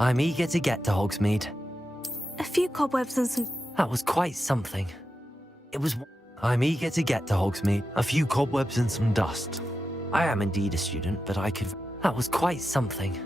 I'm eager to get to Hogsmeade. A few cobwebs and some... That was quite something. It was... I'm eager to get to Hogsmeade. A few cobwebs and some dust. I am indeed a student, but I could... That was quite something.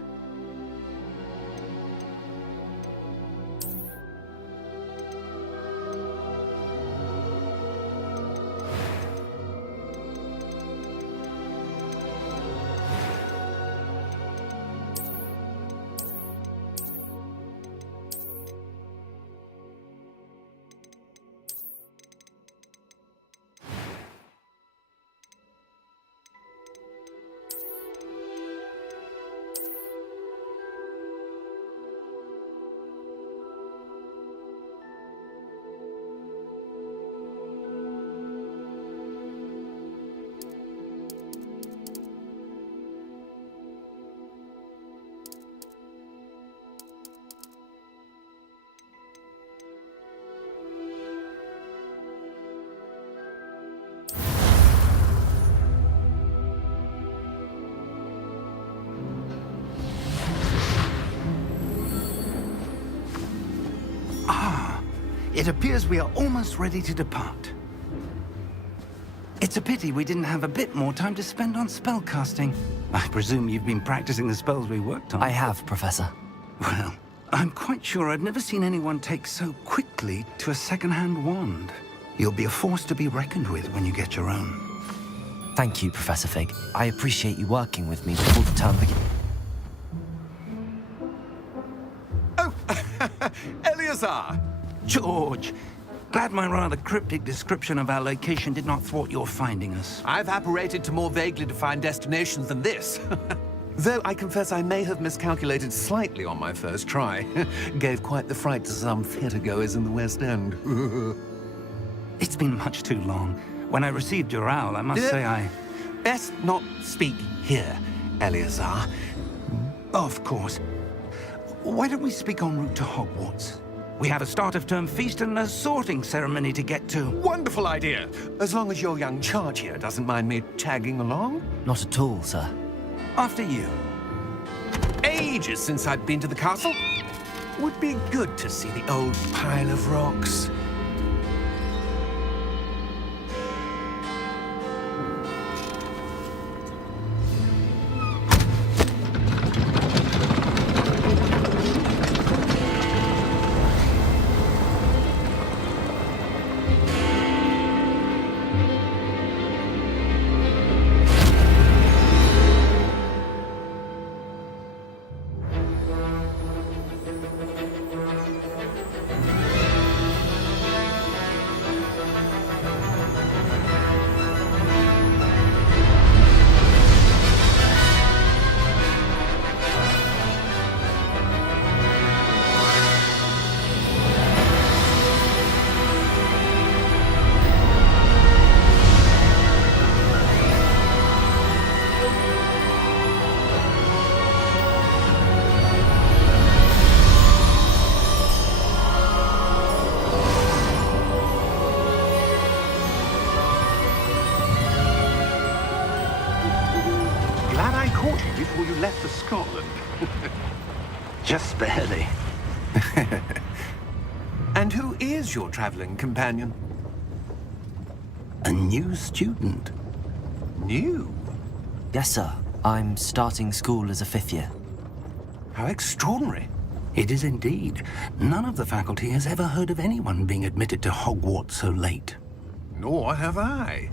It appears we are almost ready to depart. It's a pity we didn't have a bit more time to spend on spellcasting. I presume you've been practicing the spells we worked on. I have, Professor. Well, I'm quite sure I've never seen anyone take so quickly to a second-hand wand. You'll be a force to be reckoned with when you get your own. Thank you, Professor Fig. I appreciate you working with me before the term begins. Oh, Eleazar! George, glad my rather cryptic description of our location did not thwart your finding us. I've apparated to more vaguely defined destinations than this. Though I confess I may have miscalculated slightly on my first try. Gave quite the fright to some theatergoers in the West End. It's been much too long. When I received your owl, I must say I... Best not speak here, Eleazar. Of course. Why don't we speak en route to Hogwarts? We have a start-of-term feast and a sorting ceremony to get to. Wonderful idea! As long as your young charge here doesn't mind me tagging along. Not at all, sir. After you. Ages since I've been to the castle. Would be good to see the old pile of rocks. Before you left for Scotland. Just barely. And who is your traveling companion? A new student. New? Yes, sir. I'm starting school as a 5th year. How extraordinary. It is indeed. None of the faculty has ever heard of anyone being admitted to Hogwarts so late. Nor have I.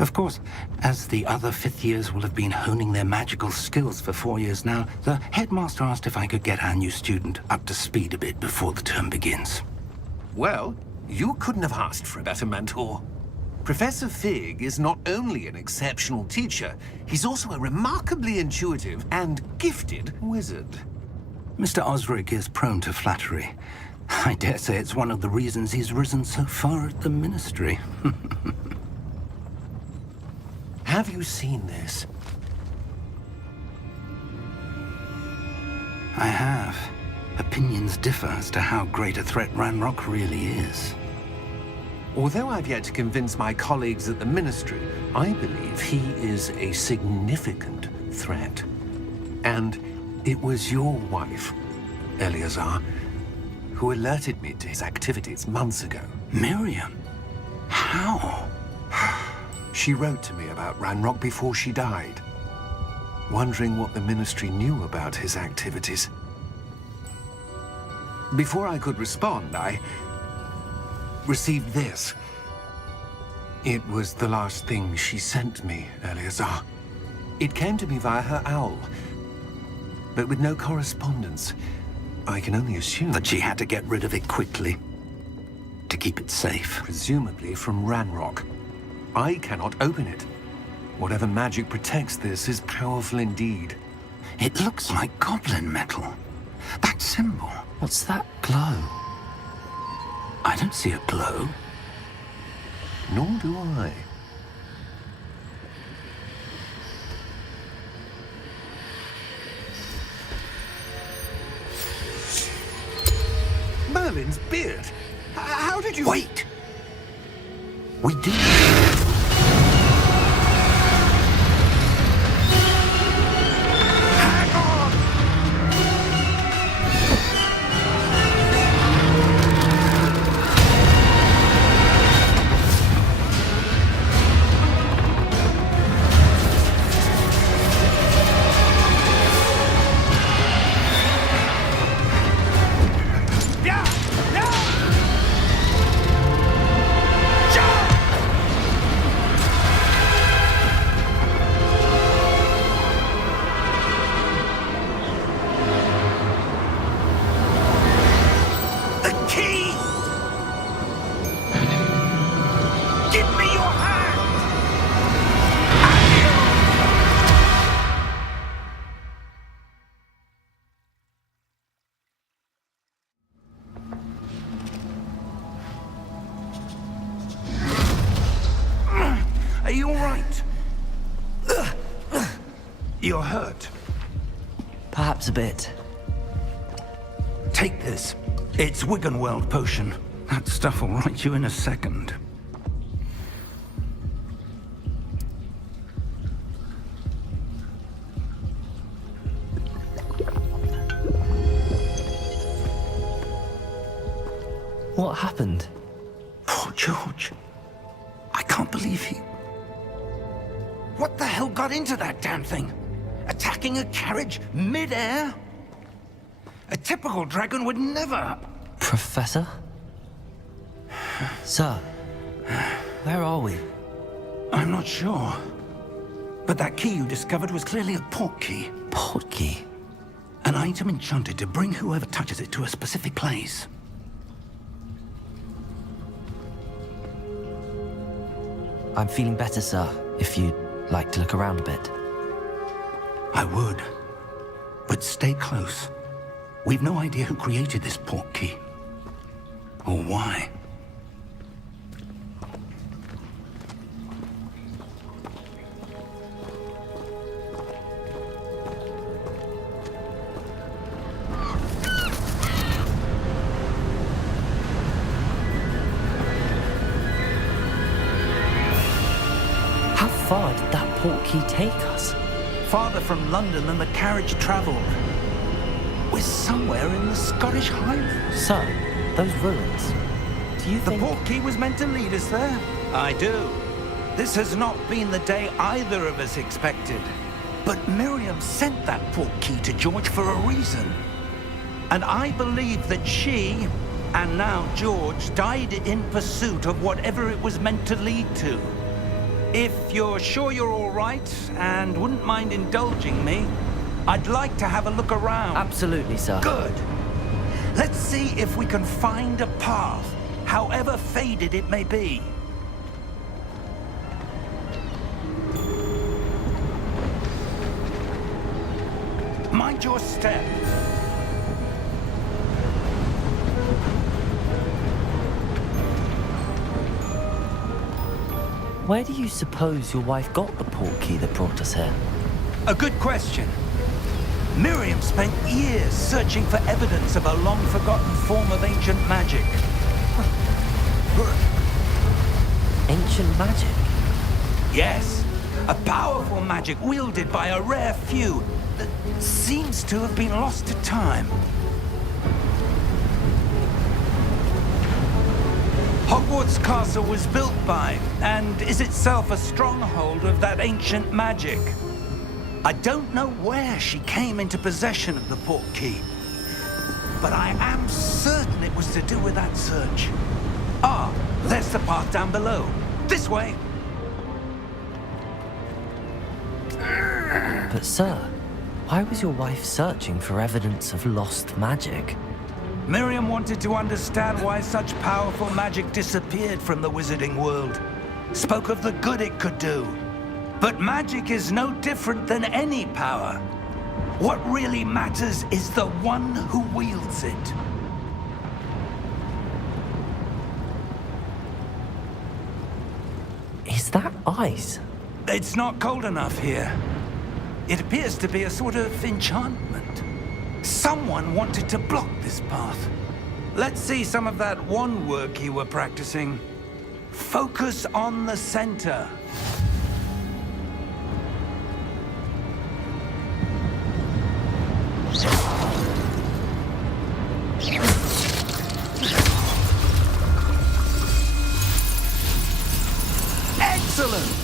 Of course, as the other 5th years will have been honing their magical skills for 4 years now, the headmaster asked if I could get our new student up to speed a bit before the term begins. Well, you couldn't have asked for a better mentor. Professor Fig is not only an exceptional teacher, he's also a remarkably intuitive and gifted wizard. Mr. Osric is prone to flattery. I dare say it's one of the reasons he's risen so far at the Ministry. Have you seen this? I have. Opinions differ as to how great a threat Ranrock really is. Although I've yet to convince my colleagues at the Ministry, I believe he is a significant threat. And it was your wife Eleazar, who alerted me to his activities months ago. Miriam? How? She wrote to me about Ranrock before she died, wondering what the Ministry knew about his activities. Before I could respond, I received this. It was the last thing she sent me, Eleazar. It came to me via her owl, but with no correspondence. I can only assume That she had to get rid of it quickly to keep it safe. presumably from Ranrock. I cannot open it. Whatever magic protects this is powerful indeed. It looks like goblin metal. That symbol. What's that glow? I don't see a glow. Nor do I. Merlin's beard! How did you... Wait! We do. Hang on! Yeah! Yeah! Jump! The key! Give me your hand! Are you all right? You're hurt. Perhaps a bit. Take this. It's Wiggenweld potion. That stuff will right you in a second. What happened? Poor George. I can't believe he... What the hell got into that damn thing? Attacking a carriage mid-air? A typical dragon would never... Professor? Sir, where are we? I'm not sure. But that key you discovered was clearly a port key. Port key? An item enchanted to bring whoever touches it to a specific place. I'm feeling better, sir, if you'd like to look around a bit. I would. But stay close. We've no idea who created this port key. Or why. How far did that port key take us? Farther from London than the carriage traveled. We're somewhere in the Scottish Highlands. Sir, those ruins. Do you The think... port key was meant to lead us there. I do. This has not been the day either of us expected. But Miriam sent that port key to George for a reason. And I believe that she, and now George, died in pursuit of whatever it was meant to lead to. If you're sure you're all right and wouldn't mind indulging me, I'd like to have a look around. Absolutely, sir. Good. Let's see if we can find a path, however faded it may be. Mind your step. Where do you suppose your wife got the port key that brought us here? A good question. Miriam spent years searching for evidence of a long-forgotten form of ancient magic. Ancient magic? Yes, a powerful magic wielded by a rare few that seems to have been lost to time. Hogwarts Castle was built by, and is itself a stronghold of that ancient magic. I don't know where she came into possession of the portkey, but I am certain it was to do with that search. Ah, there's the path down below. This way. But sir, why was your wife searching for evidence of lost magic? Miriam wanted to understand why such powerful magic disappeared from the wizarding world. Spoke of the good it could do. But magic is no different than any power. What really matters is the one who wields it. Is that ice? It's not cold enough here. It appears to be a sort of enchantment. Someone wanted to block this path. Let's see some of that wand work you were practicing. Focus on the center. Excellent!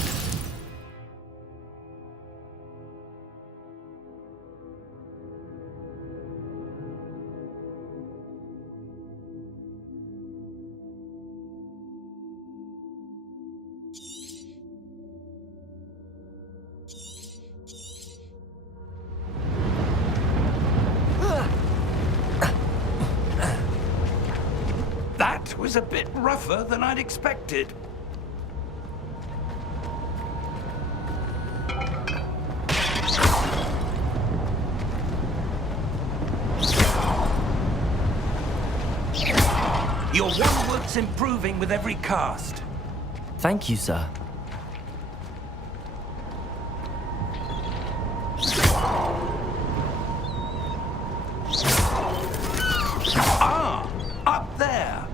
That was a bit rougher than I'd expected. Your wand work's improving with every cast. Thank you, sir. Ah, up there.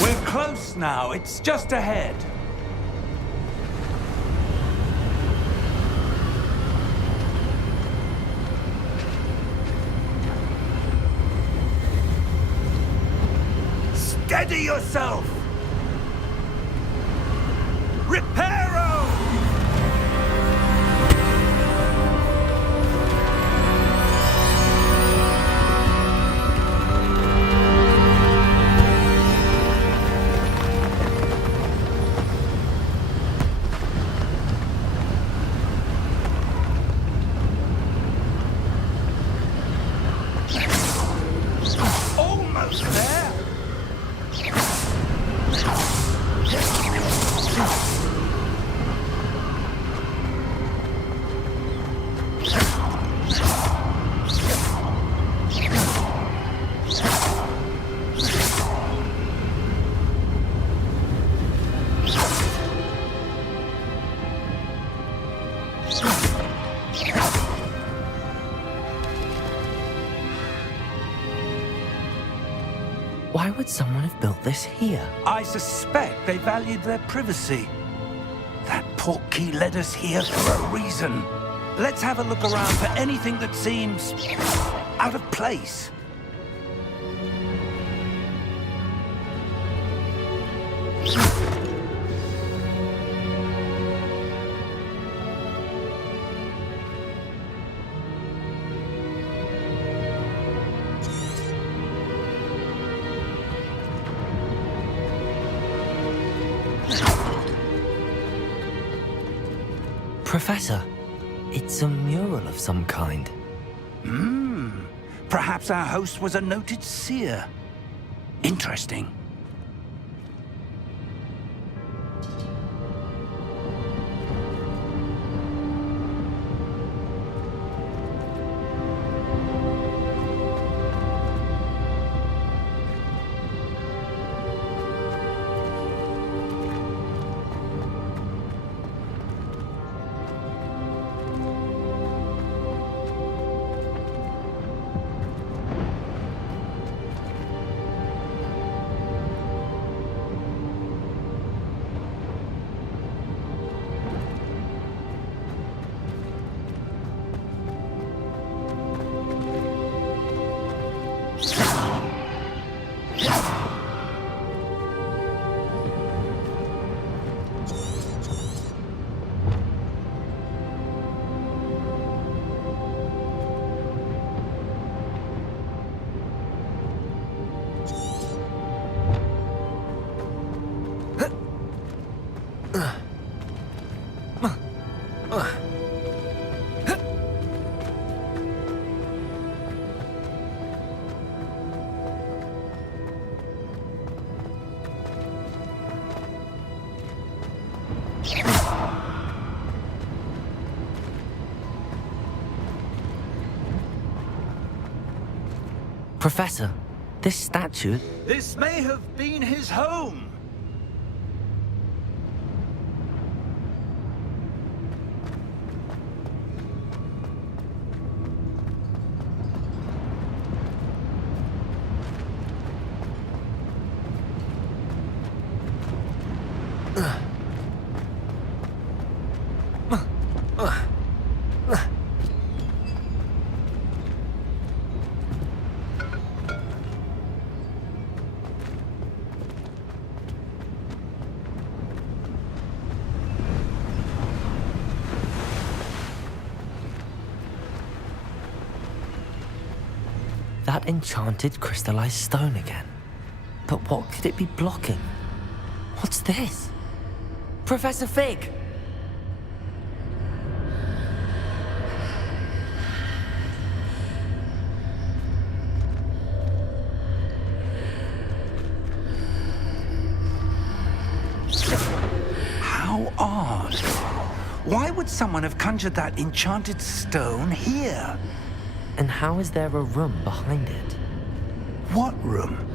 We're close now. It's just ahead. Steady yourself! Reparo! Almost there! Why would someone have built this here? I suspect they valued their privacy. That portkey led us here for a reason. Let's have a look around for anything that seems out of place. Professor, it's a mural of some kind. Perhaps our host was a noted seer. Interesting. Professor, this statue... This may have been his home. That enchanted crystallized stone again. But what could it be blocking? What's this? Professor Fig! How odd. Why would someone have conjured that enchanted stone here? And how is there a room behind it? What room?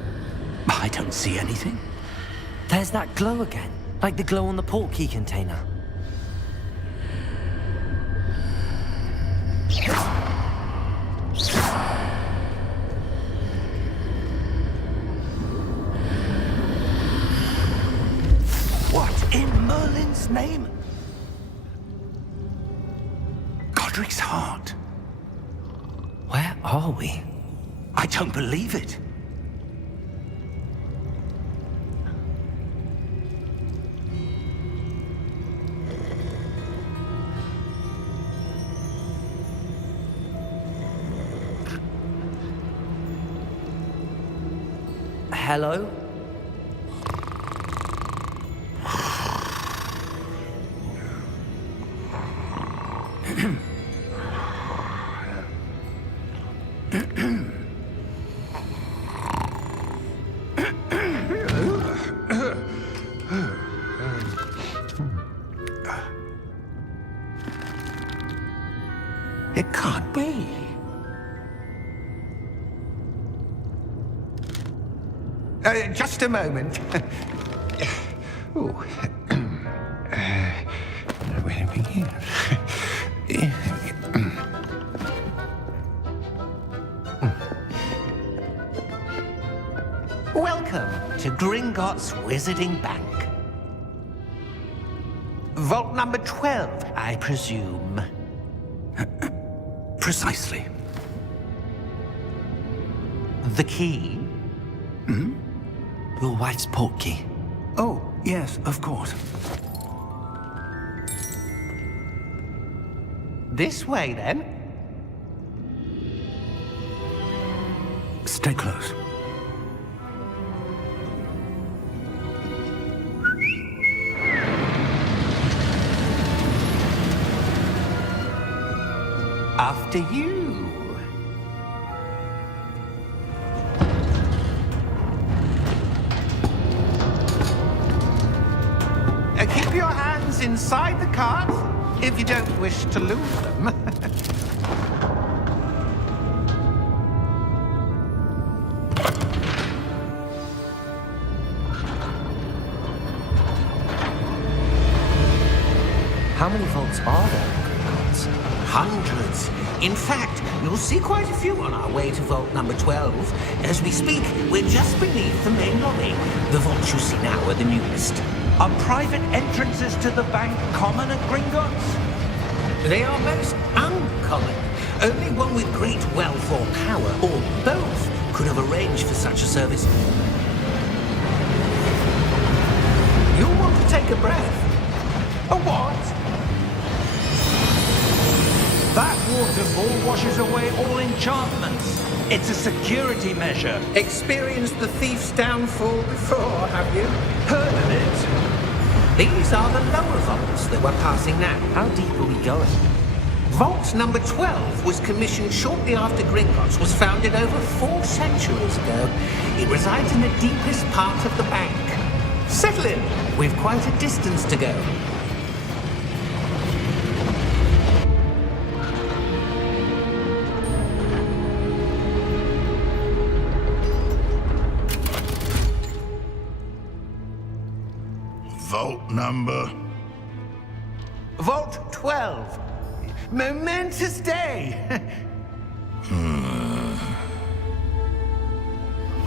I don't see anything. There's that glow again, like the glow on the portkey container. What in Merlin's name? Godric's heart. Where are we? I don't believe it. Hello? It can't be. Just a moment. Ooh. Where to begin? Welcome to Gringotts Wizarding Bank. Vault number 12, I presume. Precisely. The key? Your wife's portkey. Oh, yes, of course. This way, then. Stay close. After you. Keep your hands inside the cart if you don't wish to lose them. How many vaults are there in Gringotts? Hundreds. In fact, you'll see quite a few on our way to vault number 12. As we speak, we're just beneath the main lobby. The vaults you see now are the newest. Are private entrances to the bank common at Gringotts? They are most uncommon. Only one with great wealth or power, or both, could have arranged for such a service. You'll want to take a breath. A what? That waterfall washes away all enchantments. It's a security measure. Experienced the thief's downfall before, have you? Heard of it? These are the lower vaults that we're passing now. How deep are we going? Vault number 12 was commissioned shortly after Gringotts was founded over 4 centuries ago. It resides in the deepest part of the bank. Settle in. We've quite a distance to go. Vault number? Vault 12. Momentous day.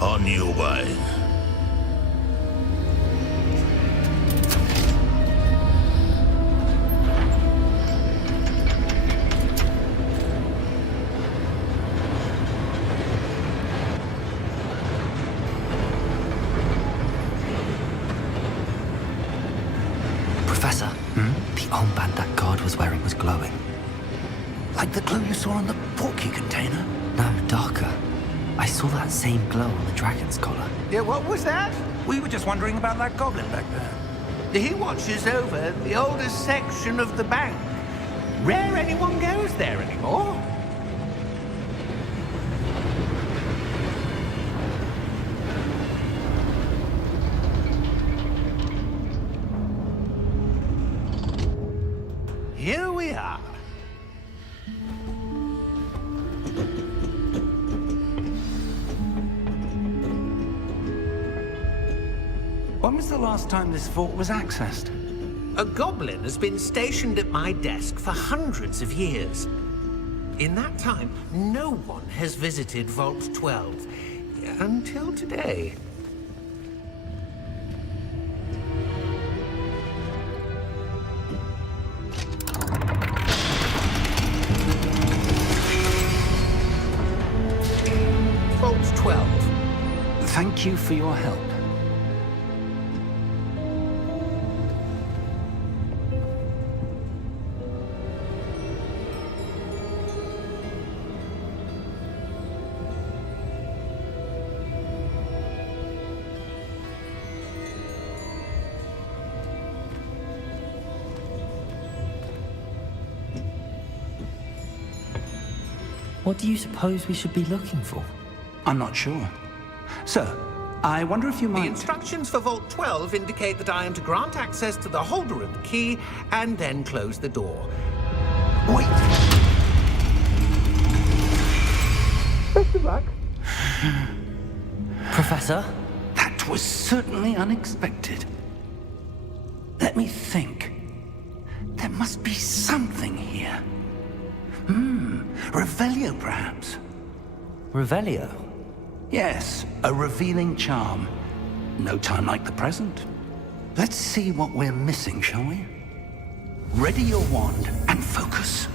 On your way. Professor, the armband that guard was wearing was glowing. Like the glow you saw on the portkey container? No, darker. I saw that same glow on the dragon's collar. Yeah, what was that? We were just wondering about that goblin back there. He watches over the oldest section of the bank. Rare anyone goes there anymore. Here we are. When was the last time this vault was accessed? A goblin has been stationed at my desk for hundreds of years. In that time, no one has visited Vault 12. Until today. Vault 12. Thank you for your help. What do you suppose we should be looking for? I'm not sure. Sir, I wonder if you The might... instructions for Vault 12 indicate that I am to grant access to the holder of the key and then close the door. Wait! Best of luck. Professor? That was certainly unexpected. Let me think. There must be something here. Revelio, perhaps? Revelio? Yes, a revealing charm. No time like the present. Let's see what we're missing, shall we? Ready your wand and focus.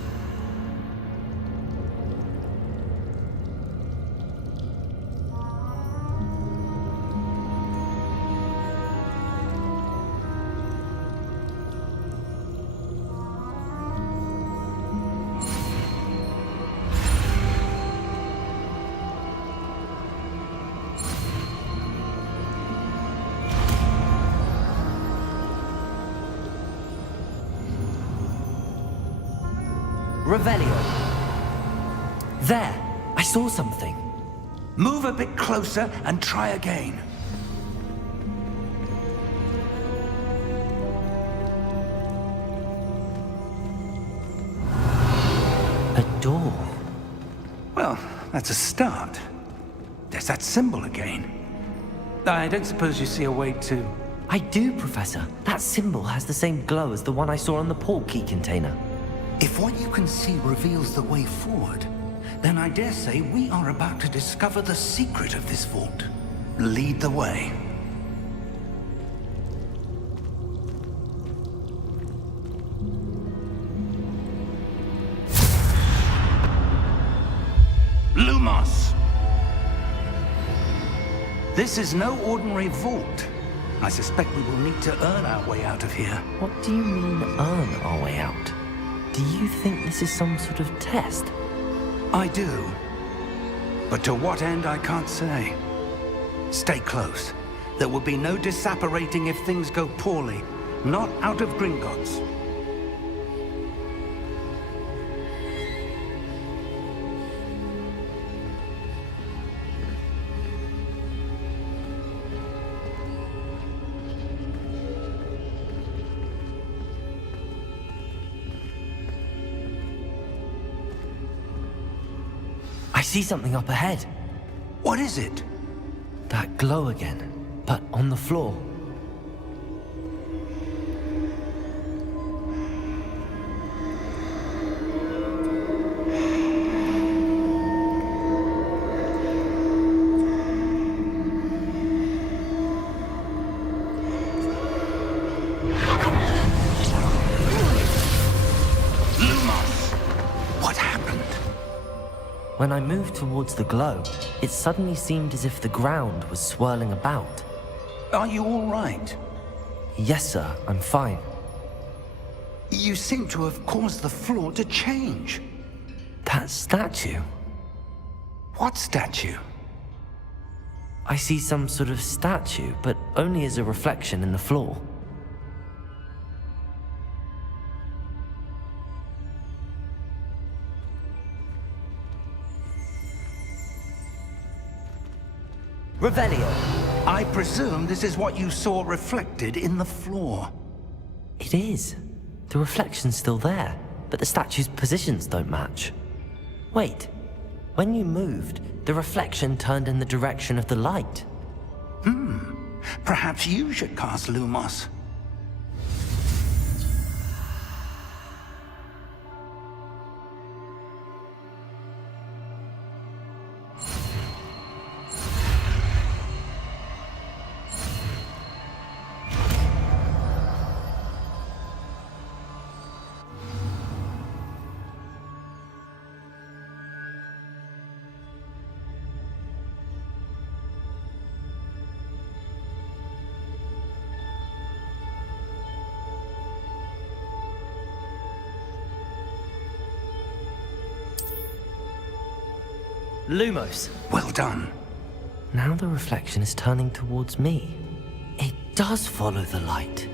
Revelio. There! I saw something. Move a bit closer and try again. A door. Well, that's a start. There's that symbol again. I don't suppose you see a way to... I do, Professor. That symbol has the same glow as the one I saw on the portkey container. If what you can see reveals the way forward, then I dare say we are about to discover the secret of this vault. Lead the way. Lumos! This is no ordinary vault. I suspect we will need to earn our way out of here. What do you mean, earn our way out? Do you think this is some sort of test? I do. But to what end, I can't say. Stay close. There will be no disapparating if things go poorly. Not out of Gringotts. I see something up ahead. What is it? That glow again, but on the floor. Lumos! What happened? When I moved towards the glow, it suddenly seemed as if the ground was swirling about. Are you all right? Yes, sir, I'm fine. You seem to have caused the floor to change. That statue? What statue? I see some sort of statue, but only as a reflection in the floor. Revelio. I presume this is what you saw reflected in the floor. It is. The reflection's still there, but the statue's positions don't match. Wait. When you moved, the reflection turned in the direction of the light. Perhaps you should cast Lumos. Lumos. Well done. Now the reflection is turning towards me. It does follow the light.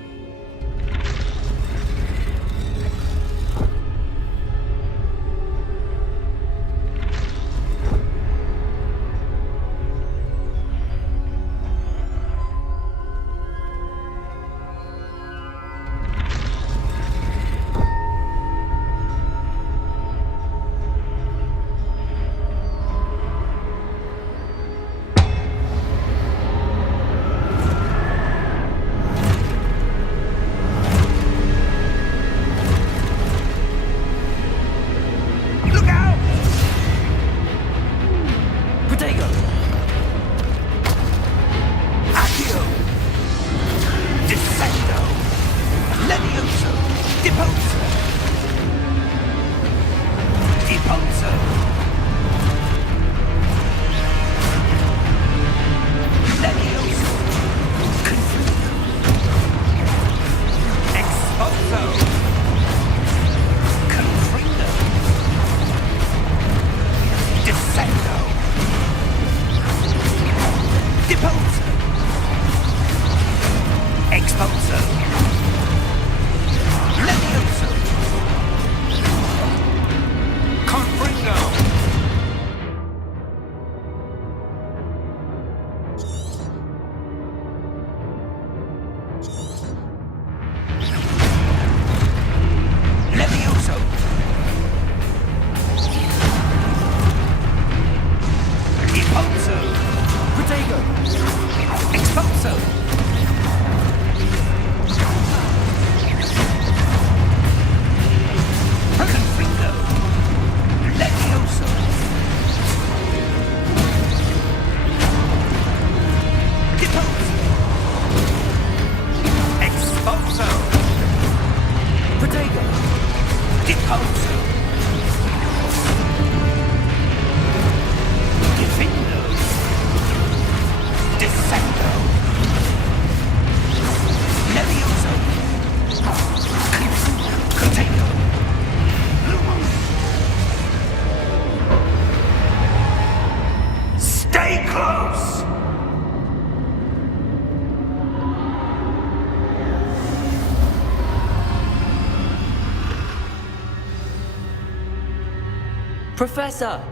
Professor!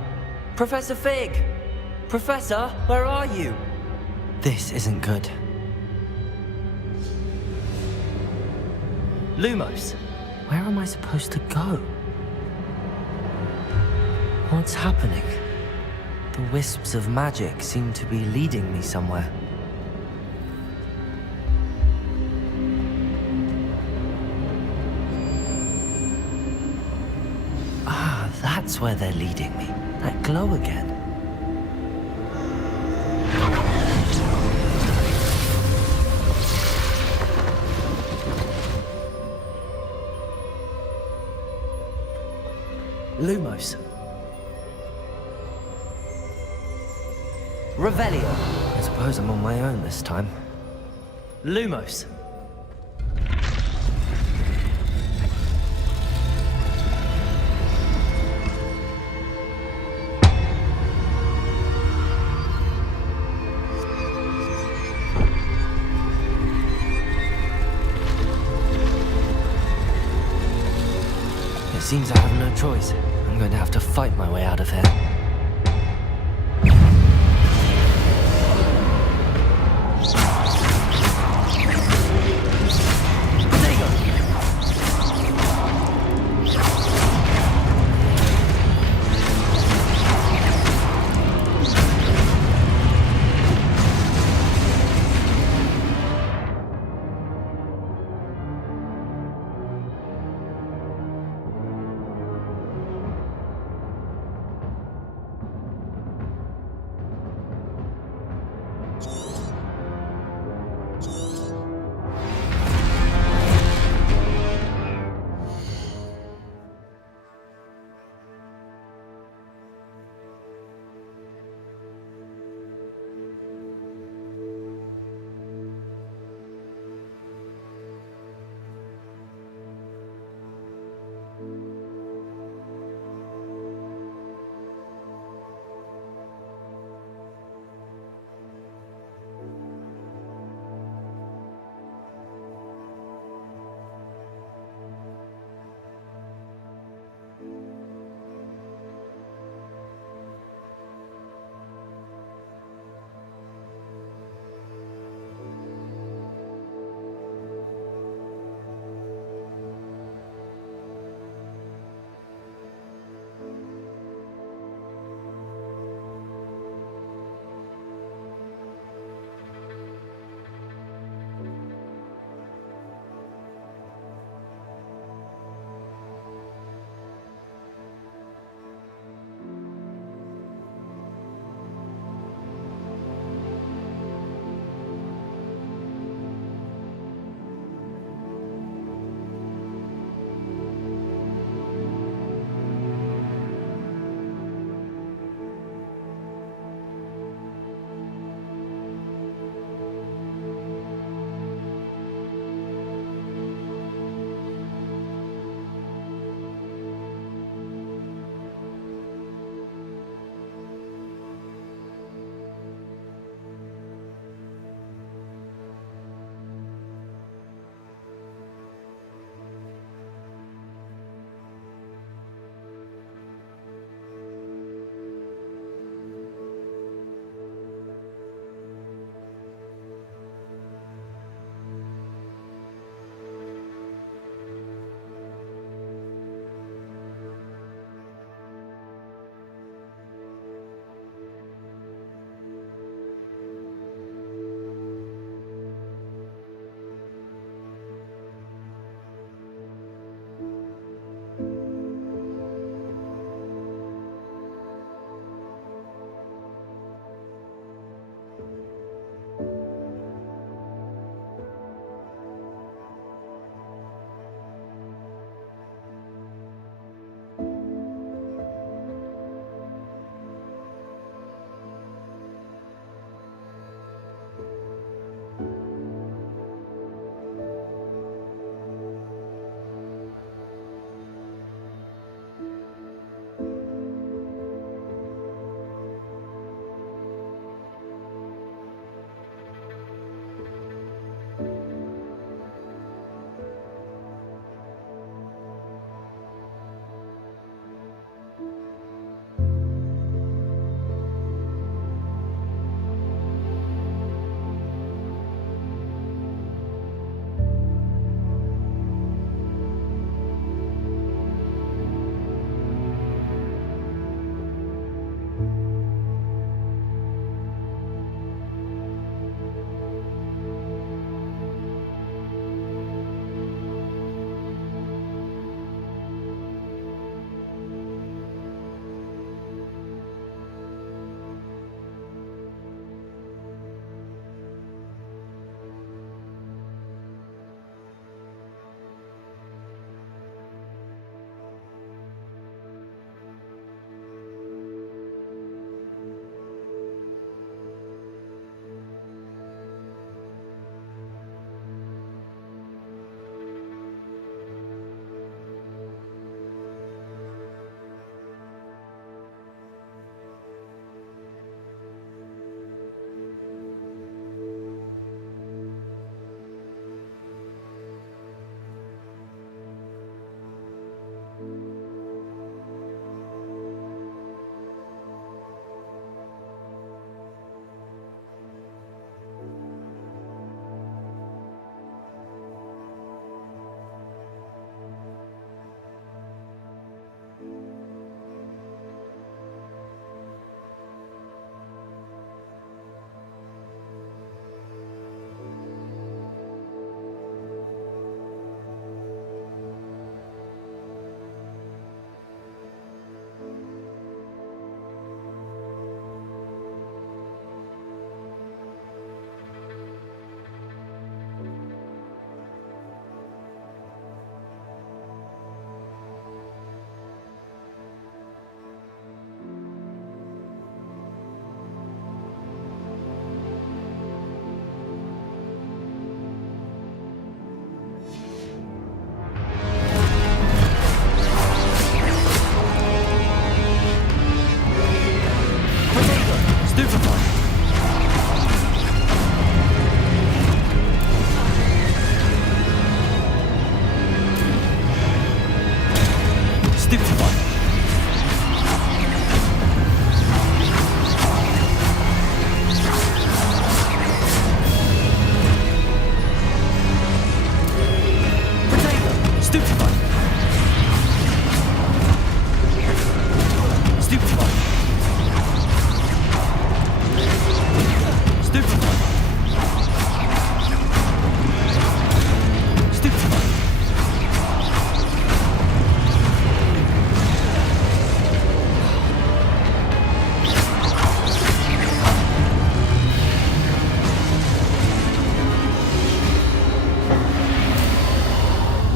Professor Fig! Professor, where are you? This isn't good. Lumos, where am I supposed to go? What's happening? The wisps of magic seem to be leading me somewhere. Ah, that's where they're leading me. That glow again. Lumos. Revelio. I suppose I'm on my own this time. Lumos. It seems I have no choice. I'm going to have to fight my way out of here.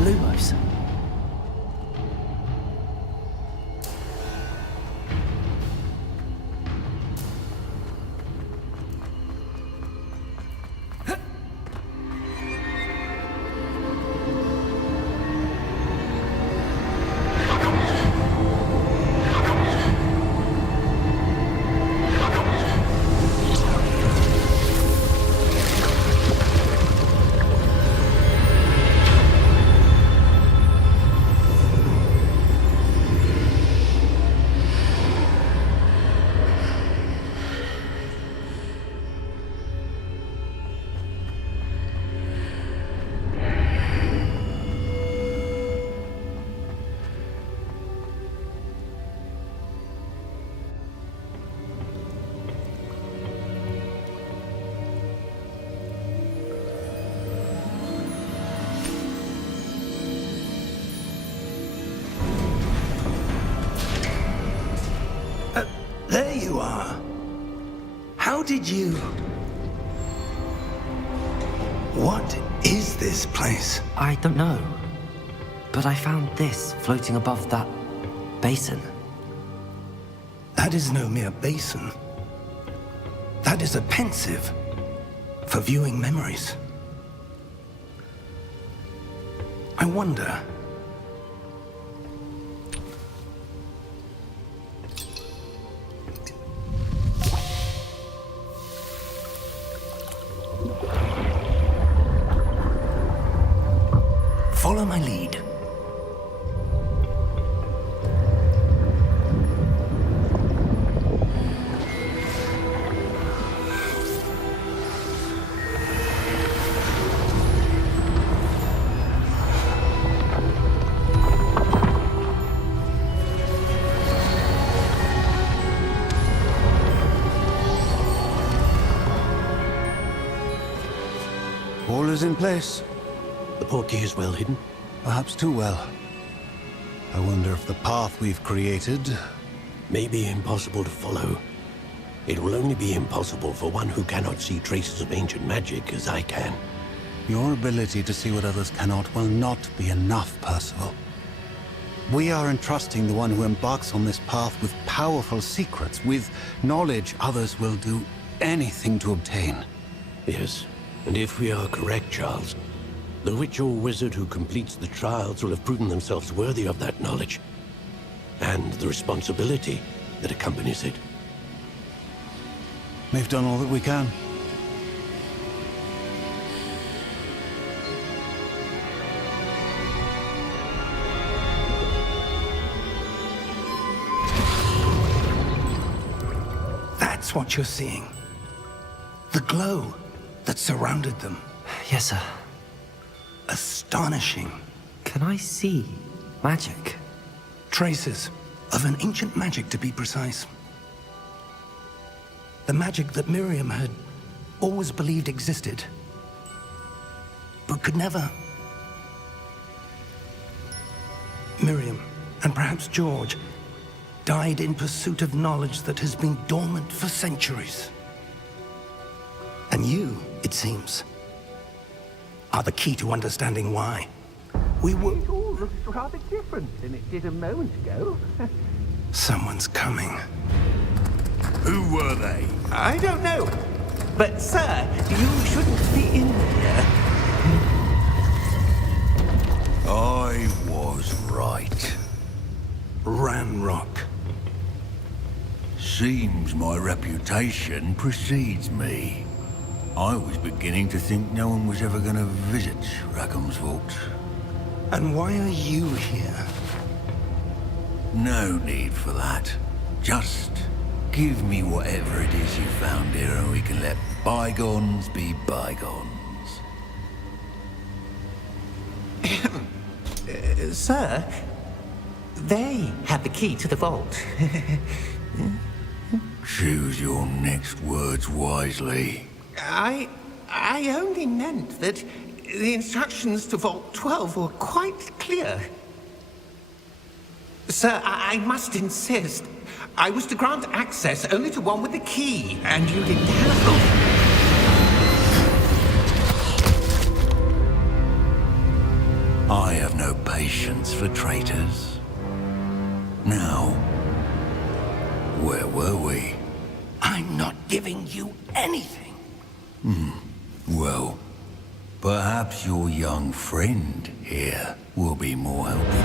Lumos. There you are. How did you... What is this place? I don't know. But I found this floating above that basin. That is no mere basin. That is a pensive for viewing memories. I wonder... Follow my lead. All is in place. The portkey is well hidden. Perhaps too well. I wonder if the path we've created... May be impossible to follow. It will only be impossible for one who cannot see traces of ancient magic as I can. Your ability to see what others cannot will not be enough, Percival. We are entrusting the one who embarks on this path with powerful secrets, with knowledge others will do anything to obtain. Yes, and if we are correct, Charles, the witch or wizard who completes the trials will have proven themselves worthy of that knowledge, and the responsibility that accompanies it. We've done all that we can. That's what you're seeing. The glow that surrounded them. Yes, sir. Astonishing. Can I see magic? Traces of an ancient magic, to be precise. The magic that Miriam had always believed existed, but could never. Miriam, and perhaps George, died in pursuit of knowledge that has been dormant for centuries. And you, it seems, are the key to understanding why. We were... It all looks rather different than it did a moment ago. Someone's coming. Who were they? I don't know. But, sir, you shouldn't be in here. I was right. Ranrock. Seems my reputation precedes me. I was beginning to think no one was ever going to visit Rackham's vault. And why are you here? No need for that. Just give me whatever it is you found here and we can let bygones be bygones. Sir, they have the key to the vault. Choose your next words wisely. I only meant that the instructions to Vault 12 were quite clear. Sir, I must insist. I was to grant access only to one with the key, and you didn't have them. I have no patience for traitors. Now, where were we? I'm not giving you anything. Well, perhaps your young friend here will be more helpful.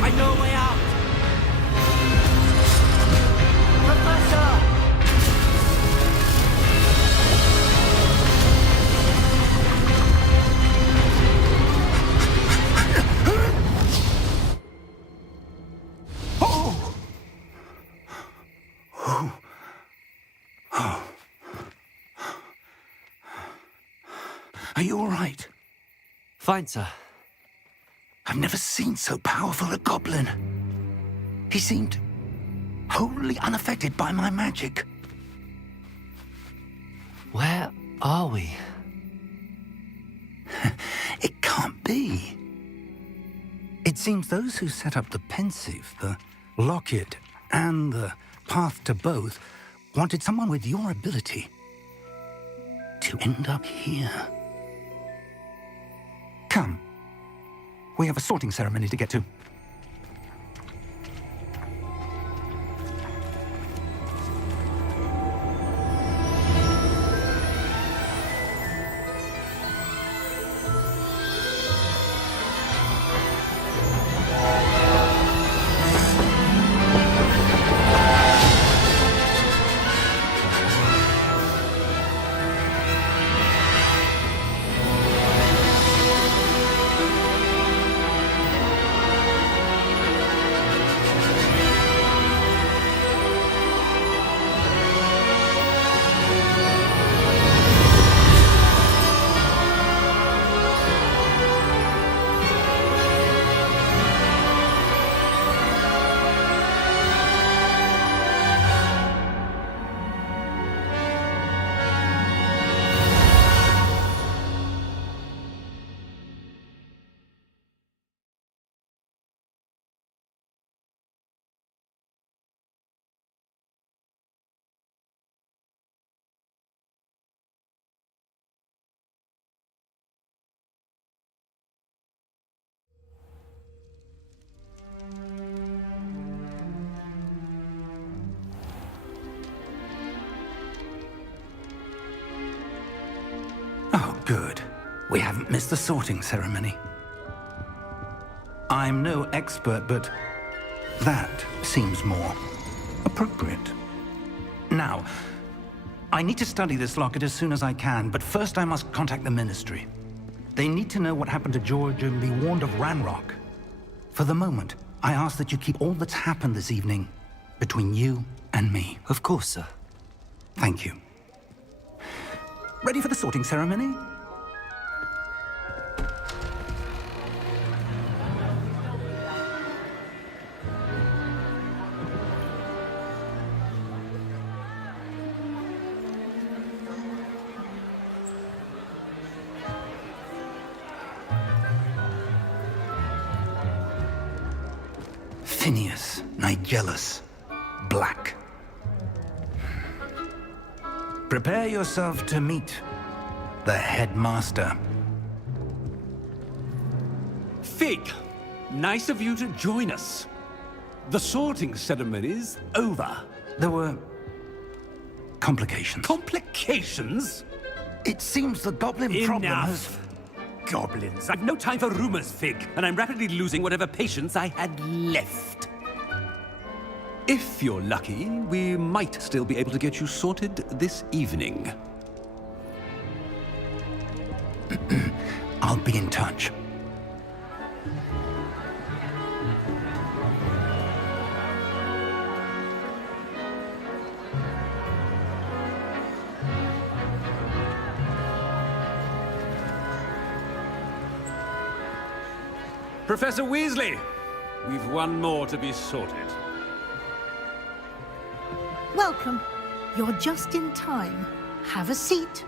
I know a way out! Professor! Are you all right? Fine, sir. I've never seen so powerful a goblin. He seemed wholly unaffected by my magic. Where are we? It can't be. It seems those who set up the pensive, the locket, and the path to both wanted someone with your ability to end up here. Come. We have a sorting ceremony to get to. Oh, good. We haven't missed the sorting ceremony. I'm no expert, but that seems more appropriate. Now, I need to study this locket as soon as I can, but first I must contact the Ministry. They need to know what happened to George and be warned of Ranrock. For the moment, I ask that you keep all that's happened this evening between you and me. Of course, sir. Thank you. Ready for the sorting ceremony? Phineas, Nigellus, Black. Prepare yourself to meet the headmaster. Fig, nice of you to join us. The sorting ceremony's over. There were complications. Complications? It seems the goblin problem has... Enough. Goblins. I've no time for rumors, Fig, and I'm rapidly losing whatever patience I had left. If you're lucky, we might still be able to get you sorted this evening. I'll be in touch. Professor Weasley, we've one more to be sorted. Welcome. You're just in time. Have a seat.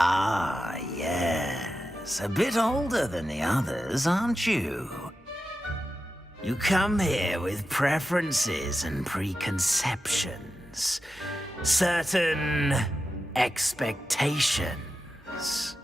Ah, yes. A bit older than the others, aren't you? You come here with preferences and preconceptions. Certain expectations.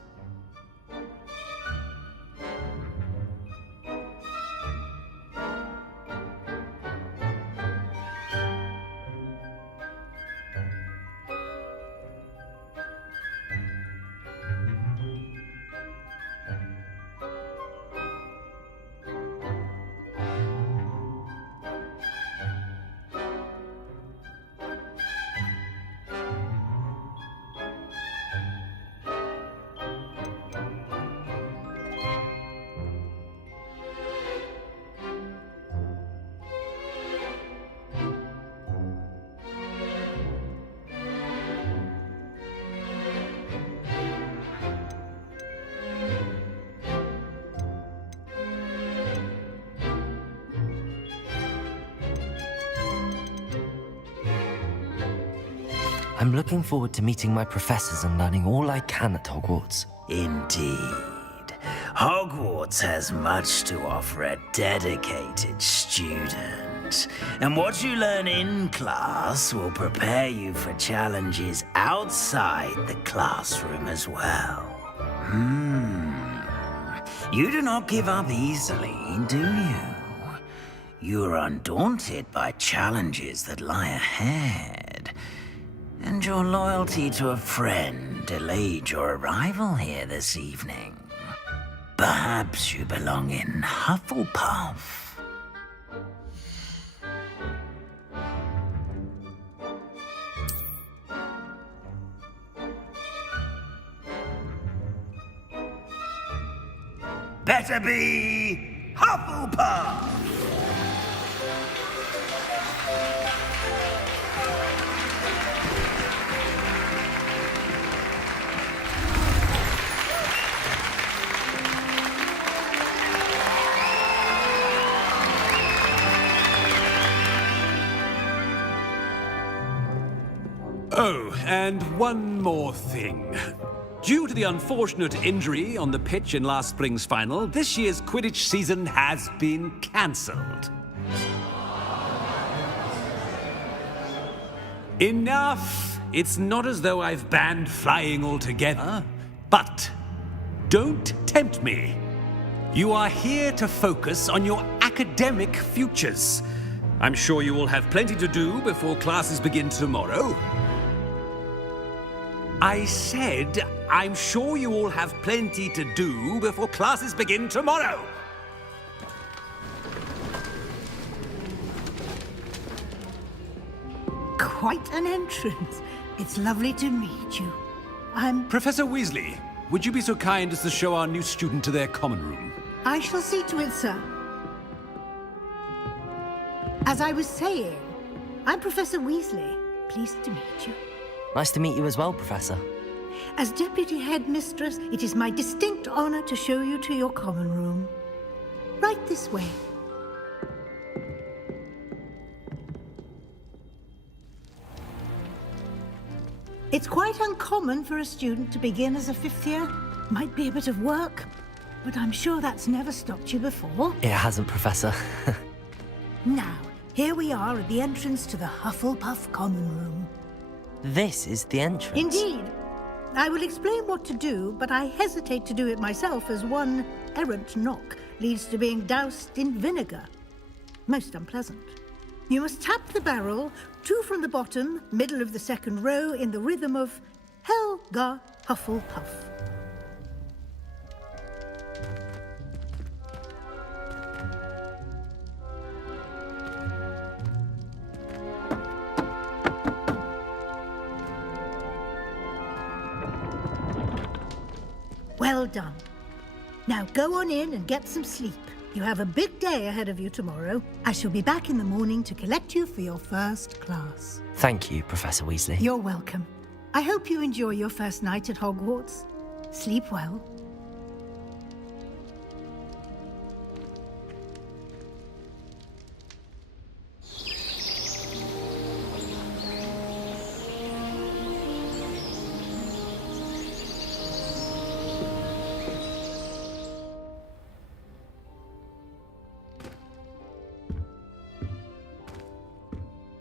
I'm looking forward to meeting my professors and learning all I can at Hogwarts. Indeed. Hogwarts has much to offer a dedicated student. And what you learn in class will prepare you for challenges outside the classroom as well. You do not give up easily, do you? You are undaunted by challenges that lie ahead. And your loyalty to a friend delayed your arrival here this evening. Perhaps you belong in Hufflepuff. Better be Hufflepuff! Oh, and one more thing. Due to the unfortunate injury on the pitch in last spring's final, this year's Quidditch season has been cancelled. Enough! It's not as though I've banned flying altogether. But don't tempt me. You are here to focus on your academic futures. I'm sure you will have plenty to do before classes begin tomorrow. I said, I'm sure you all have plenty to do before classes begin tomorrow. Quite an entrance. It's lovely to meet you. I'm... Professor Weasley, would you be so kind as to show our new student to their common room? I shall see to it, sir. As I was saying, I'm Professor Weasley. Pleased to meet you. Nice to meet you as well, Professor. As Deputy Headmistress, it is my distinct honor to show you to your common room. Right this way. It's quite uncommon for a student to begin as a fifth year. Might be a bit of work, but I'm sure that's never stopped you before. It hasn't, Professor. Now, here we are at the entrance to the Hufflepuff common room. This is the entrance. Indeed. I will explain what to do, but I hesitate to do it myself as one errant knock leads to being doused in vinegar. Most unpleasant. You must tap the barrel, 2 from the bottom, middle of the second row, in the rhythm of Helga Hufflepuff. Well done. Now go on in and get some sleep. You have a big day ahead of you tomorrow. I shall be back in the morning to collect you for your first class. Thank you, Professor Weasley. You're welcome. I hope you enjoy your first night at Hogwarts. Sleep well.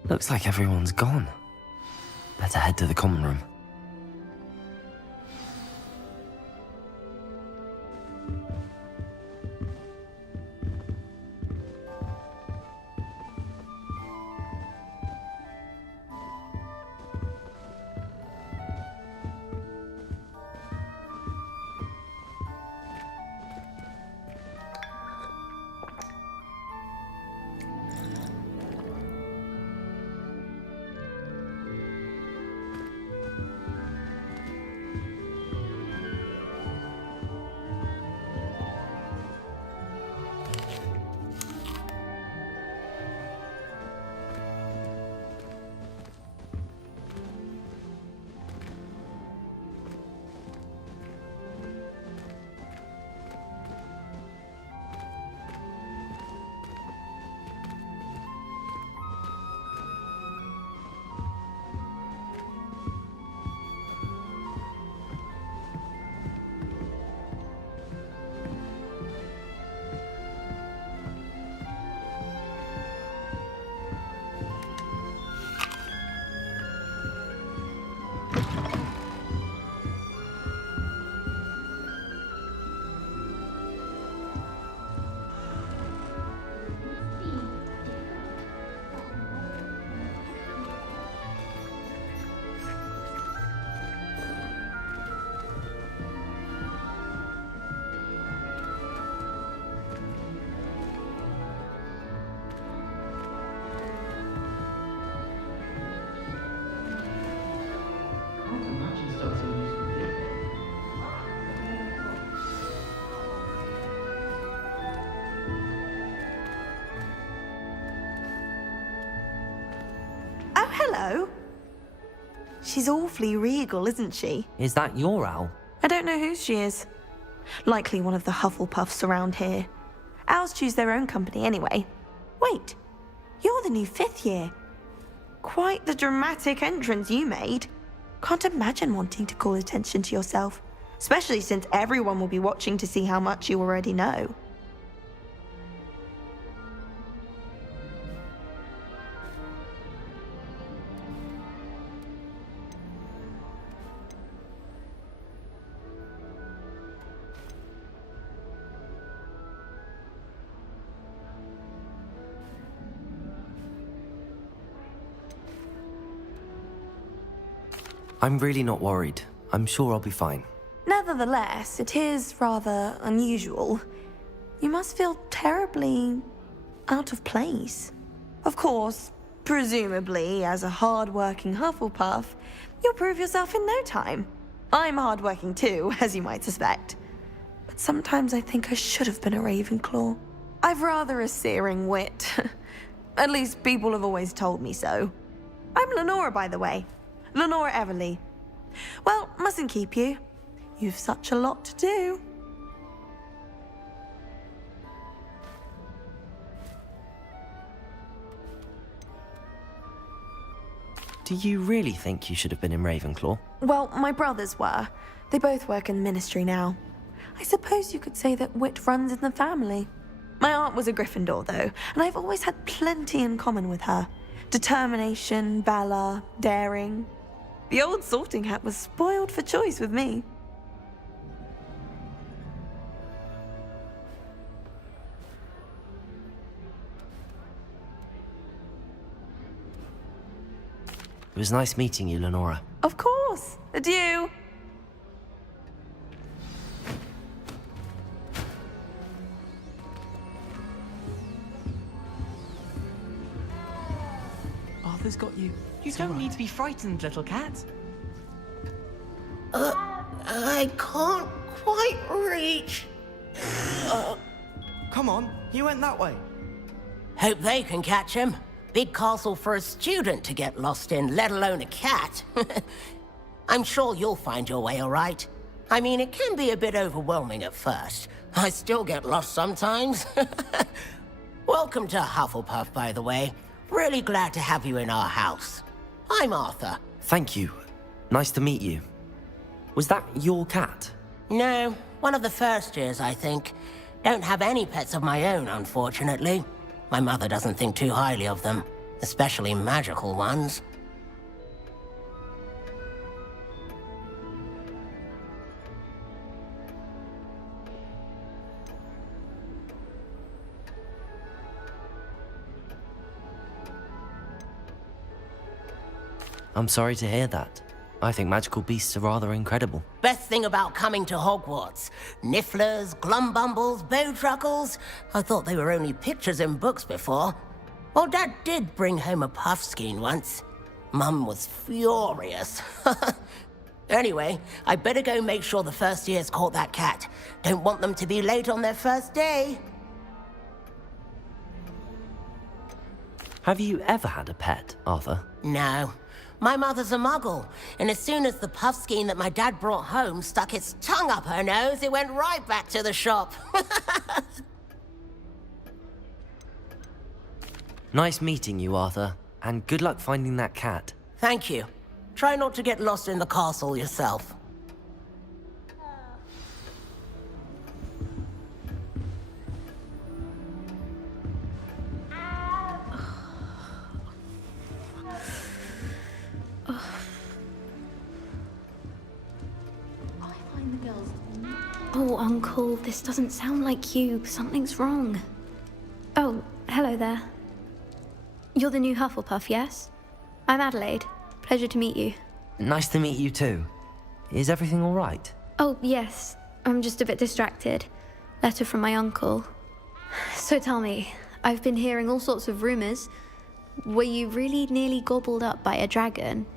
Looks like everyone's gone. Better head to the common room. Hello. She's awfully regal, isn't she? Is that your owl? I don't know whose she is. Likely one of the Hufflepuffs around here. Owls choose their own company anyway. Wait, you're the new 5th year. Quite the dramatic entrance you made. Can't imagine wanting to call attention to yourself, especially since everyone will be watching to see how much you already know. I'm really not worried. I'm sure I'll be fine. Nevertheless, it is rather unusual. You must feel terribly out of place. Of course, presumably, as a hard-working Hufflepuff, you'll prove yourself in no time. I'm hard-working too, as you might suspect. But sometimes I think I should have been a Ravenclaw. I've rather a searing wit. At least people have always told me so. I'm Lenora, by the way. Lenora Everly. Well, mustn't keep you. You've such a lot to do. Do you really think you should have been in Ravenclaw? Well, my brothers were. They both work in the ministry now. I suppose you could say that wit runs in the family. My aunt was a Gryffindor, though, and I've always had plenty in common with her. Determination, valor, daring. The old sorting hat was spoiled for choice with me. It was nice meeting you, Lenora. Of course. Adieu. Arthur's got you. You don't need to be frightened, little cat. I can't quite reach. Come on, he went that way. Hope they can catch him. Big castle for a student to get lost in, let alone a cat. I'm sure you'll find your way all right. I mean, it can be a bit overwhelming at first. I still get lost sometimes. Welcome to Hufflepuff, by the way. Really glad to have you in our house. I'm Arthur. Thank you. Nice to meet you. Was that your cat? No, one of the first years, I think. Don't have any pets of my own, unfortunately. My mother doesn't think too highly of them, especially magical ones. I'm sorry to hear that. I think magical beasts are rather incredible. Best thing about coming to Hogwarts. Nifflers, glumbumbles, bowtruckles. I thought they were only pictures in books before. Well, Dad did bring home a puffskein once. Mum was furious. Anyway, I better go make sure the first years caught that cat. Don't want them to be late on their first day. Have you ever had a pet, Arthur? No. My mother's a muggle, and as soon as the puffskein that my dad brought home stuck its tongue up her nose, it went right back to the shop. Nice meeting you, Arthur, and good luck finding that cat. Thank you. Try not to get lost in the castle yourself. Oh, Uncle, this doesn't sound like you. Something's wrong. Oh, hello there. You're the new Hufflepuff, yes? I'm Adelaide. Pleasure to meet you. Nice to meet you too. Is everything all right? Oh, yes. I'm just a bit distracted. Letter from my uncle. So tell me, I've been hearing all sorts of rumors. Were you really nearly gobbled up by a dragon?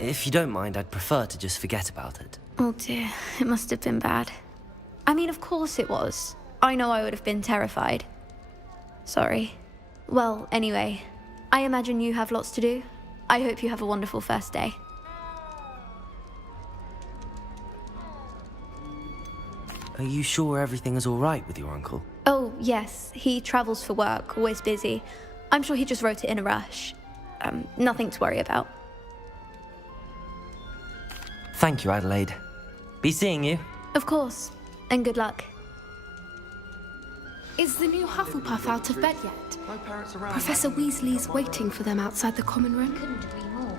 If you don't mind, I'd prefer to just forget about it. Oh dear, it must have been bad. I mean, of course it was. I know I would have been terrified. Sorry. Well, anyway, I imagine you have lots to do. I hope you have a wonderful first day. Are you sure everything is all right with your uncle? Oh, yes. He travels for work, always busy. I'm sure he just wrote it in a rush. Nothing to worry about. Thank you, Adelaide. Be seeing you. Of course. And good luck. Is the new Hufflepuff out of bed yet? Professor Weasley's waiting for them outside the common room. Couldn't agree more.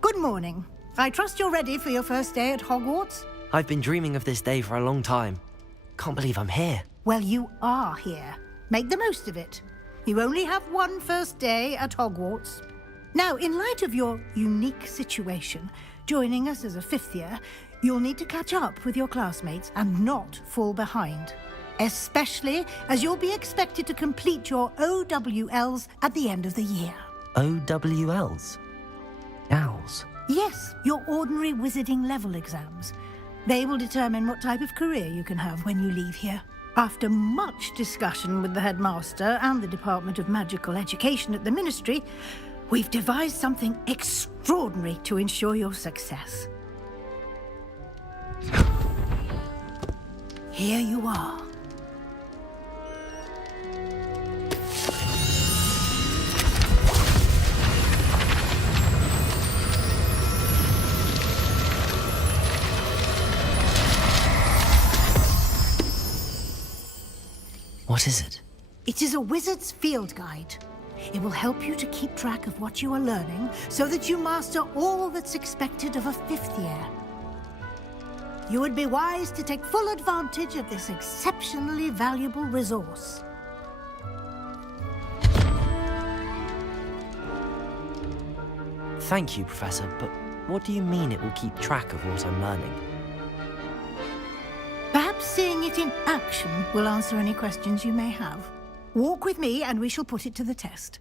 Good morning. I trust you're ready for your first day at Hogwarts? I've been dreaming of this day for a long time. Can't believe I'm here. Well, you are here. Make the most of it. You only have one first day at Hogwarts. Now, in light of your unique situation, joining us as a fifth year, you'll need to catch up with your classmates and not fall behind. Especially as you'll be expected to complete your OWLs at the end of the year. OWLs? Owls? Yes, your ordinary wizarding level exams. They will determine what type of career you can have when you leave here. After much discussion with the headmaster and the Department of Magical Education at the Ministry, we've devised something extraordinary to ensure your success. Here you are. What is it? It is a wizard's field guide. It will help you to keep track of what you are learning so that you master all that's expected of a fifth year. You would be wise to take full advantage of this exceptionally valuable resource. Thank you, Professor, but what do you mean it will keep track of what I'm learning? Perhaps seeing it in action will answer any questions you may have. Walk with me and we shall put it to the test.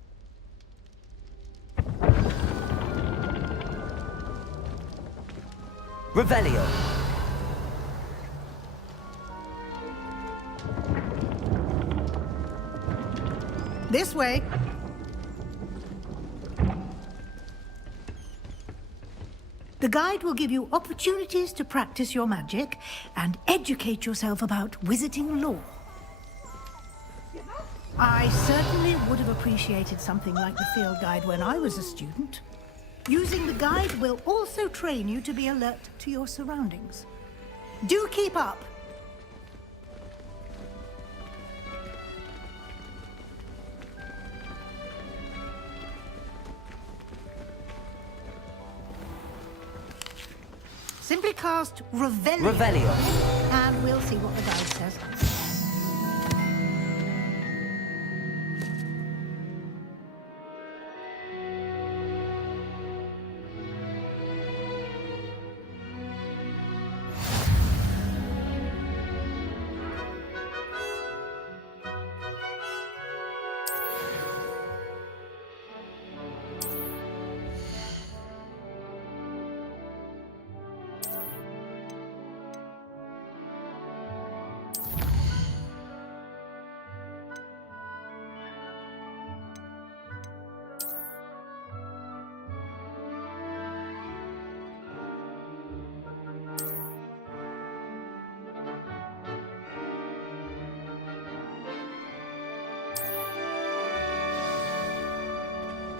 Revelio! This way. The guide will give you opportunities to practice your magic and educate yourself about wizarding lore. I certainly would have appreciated something like the field guide when I was a student. Using the guide will also train you to be alert to your surroundings. Do keep up! Simply cast Revelio. Revelio. And we'll see what the guide says.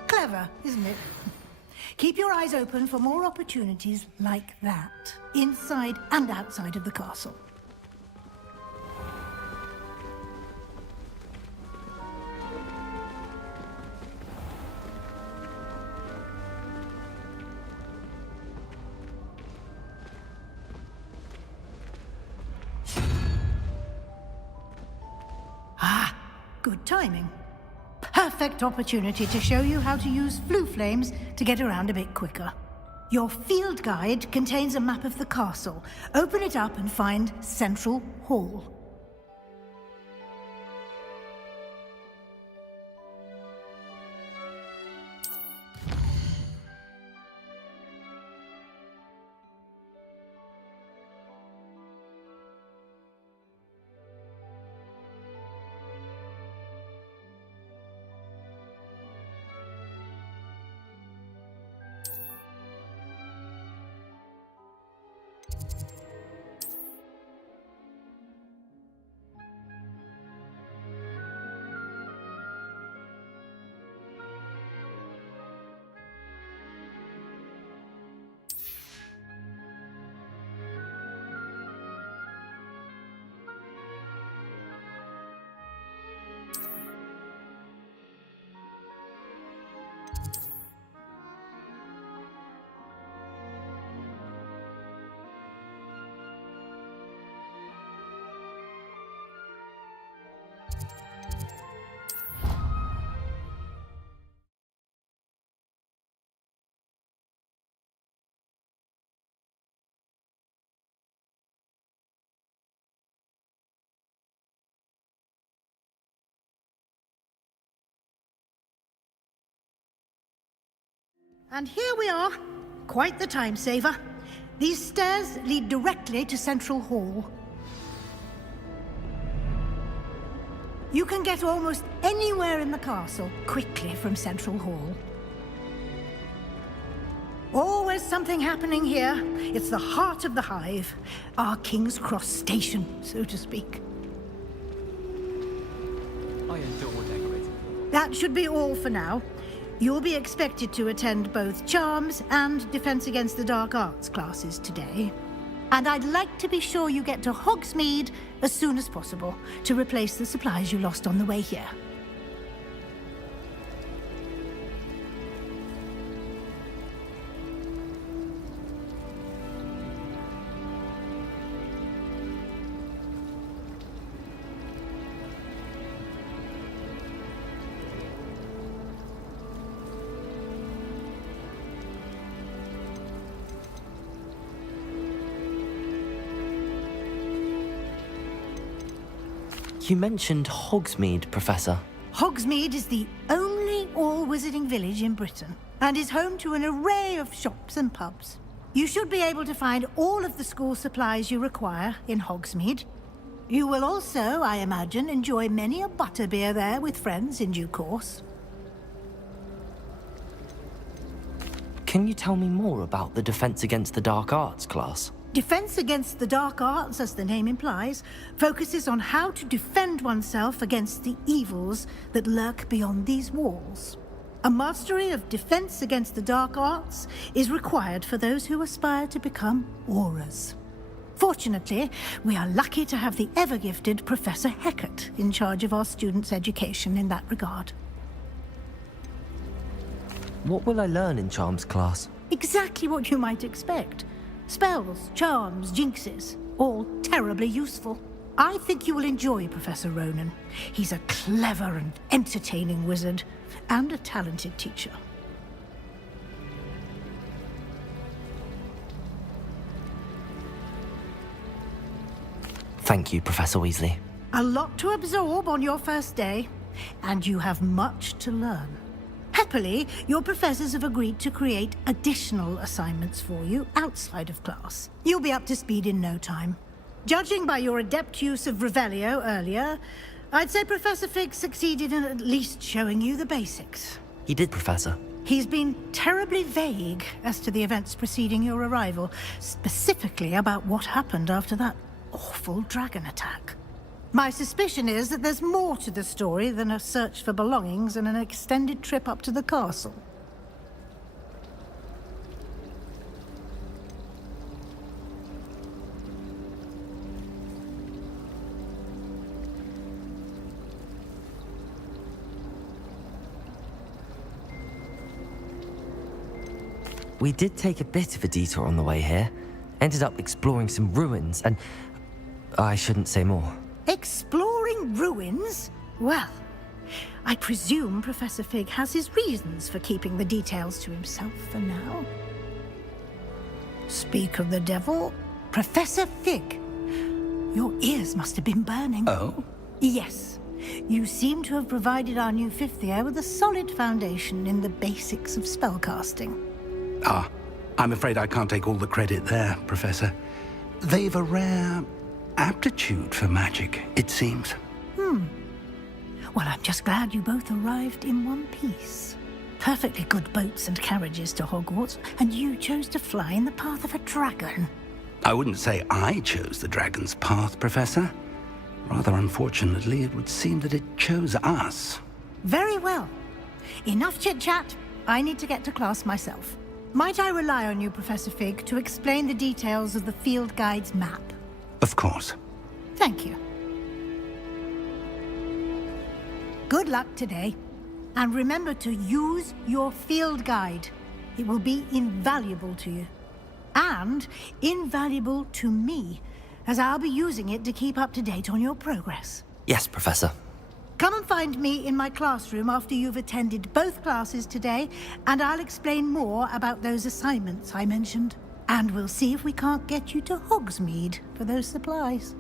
Clever, isn't it? Keep your eyes open for more opportunities like that, inside and outside of the castle. Ah, good timing. Perfect opportunity to show you how to use flue flames to get around a bit quicker. Your field guide contains a map of the castle. Open it up and find Central Hall. And here we are. Quite the time saver. These stairs lead directly to Central Hall. You can get almost anywhere in the castle quickly from Central Hall. Always something happening here. It's the heart of the hive. Our King's Cross station, so to speak. I adore decorating. That should be all for now. You'll be expected to attend both Charms and Defense Against the Dark Arts classes today. And I'd like to be sure you get to Hogsmeade as soon as possible to replace the supplies you lost on the way here. You mentioned Hogsmeade, Professor. Hogsmeade is the only all-wizarding village in Britain and is home to an array of shops and pubs. You should be able to find all of the school supplies you require in Hogsmeade. You will also, I imagine, enjoy many a butterbeer there with friends in due course. Can you tell me more about the Defense Against the Dark Arts class? Defense Against the Dark Arts, as the name implies, focuses on how to defend oneself against the evils that lurk beyond these walls. A mastery of Defense Against the Dark Arts is required for those who aspire to become Aurors. Fortunately, we are lucky to have the ever-gifted Professor Hecat in charge of our students' education in that regard. What will I learn in Charms class? Exactly what you might expect. Spells, charms, jinxes, all terribly useful. I think you will enjoy Professor Ronan. He's a clever and entertaining wizard, and a talented teacher. Thank you, Professor Weasley. A lot to absorb on your first day, and you have much to learn. Happily, your professors have agreed to create additional assignments for you outside of class. You'll be up to speed in no time. Judging by your adept use of Revelio earlier, I'd say Professor Fig succeeded in at least showing you the basics. He did, Professor. He's been terribly vague as to the events preceding your arrival, specifically about what happened after that awful dragon attack. My suspicion is that there's more to the story than a search for belongings and an extended trip up to the castle. We did take a bit of a detour on the way here. Ended up exploring some ruins and... I shouldn't say more. Exploring ruins? Well, I presume Professor Fig has his reasons for keeping the details to himself for now. Speak of the devil, Professor Fig. Your ears must have been burning. Oh? Yes. You seem to have provided our new fifth year with a solid foundation in the basics of spellcasting. Ah, I'm afraid I can't take all the credit there, Professor. They've a rare aptitude for magic, it seems. Well, I'm just glad you both arrived in one piece. Perfectly good boats and carriages to Hogwarts, and you chose to fly in the path of a dragon. I wouldn't say I chose the dragon's path, Professor. Rather unfortunately, it would seem that it chose us. Very well. Enough chit-chat. I need to get to class myself. Might I rely on you, Professor Fig, to explain the details of the field guide's map? Of course. Thank you. Good luck today. And remember to use your field guide. It will be invaluable to you. And invaluable to me, as I'll be using it to keep up to date on your progress. Yes, Professor. Come and find me in my classroom after you've attended both classes today, and I'll explain more about those assignments I mentioned. And we'll see if we can't get you to Hogsmeade for those supplies.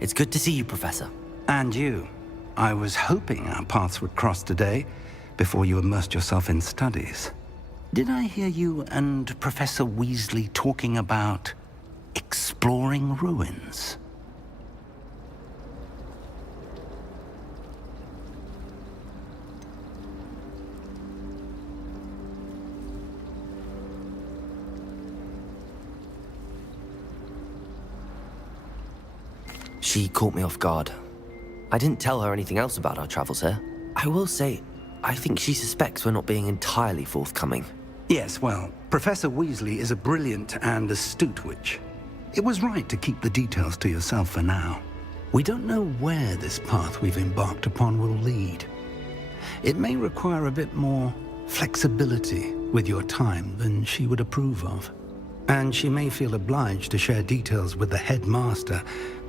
It's good to see you, Professor. And you. I was hoping our paths would cross today, before you immersed yourself in studies. Did I hear you and Professor Weasley talking about exploring ruins? She caught me off guard. I didn't tell her anything else about our travels here. I will say, I think she suspects we're not being entirely forthcoming. Yes, well, Professor Weasley is a brilliant and astute witch. It was right to keep the details to yourself for now. We don't know where this path we've embarked upon will lead. It may require a bit more flexibility with your time than she would approve of. And she may feel obliged to share details with the headmaster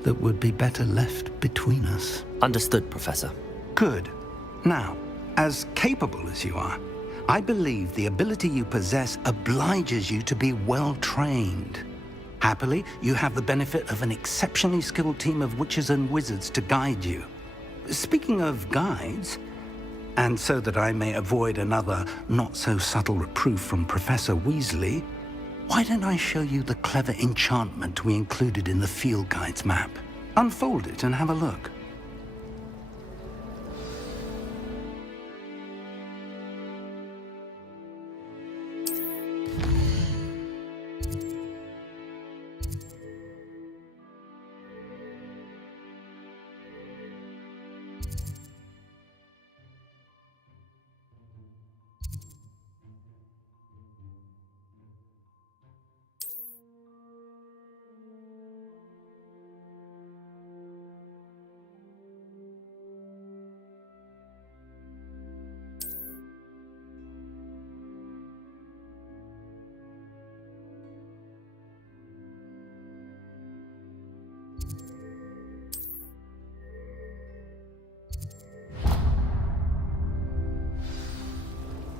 that would be better left between us. Understood, Professor. Good. Now, as capable as you are, I believe the ability you possess obliges you to be well-trained. Happily, you have the benefit of an exceptionally skilled team of witches and wizards to guide you. Speaking of guides, and so that I may avoid another not-so-subtle reproof from Professor Weasley, why don't I show you the clever enchantment we included in the field guide's map? Unfold it and have a look.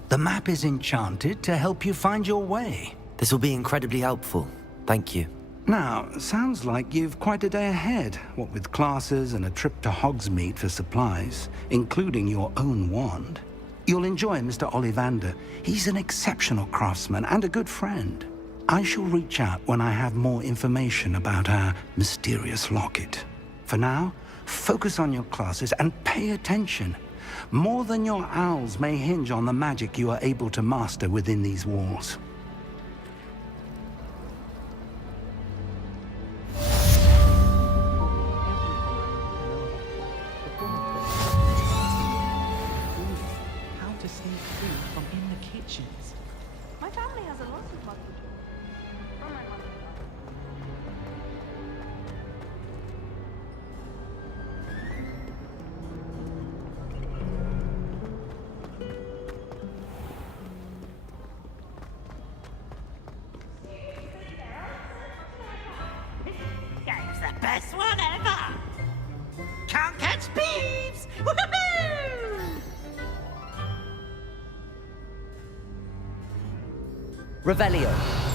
The map is enchanted to help you find your way. This will be incredibly helpful. Thank you. Now, sounds like you've quite a day ahead, what with classes and a trip to Hogsmeade for supplies, including your own wand. You'll enjoy Mr. Ollivander. He's an exceptional craftsman and a good friend. I shall reach out when I have more information about our mysterious locket. For now, focus on your classes and pay attention. More than your owls may hinge on the magic you are able to master within these walls. How to sneak food from in the kitchens. My family has a lot of fun. Best one ever! Can't catch thieves! Woohoo! Revelio.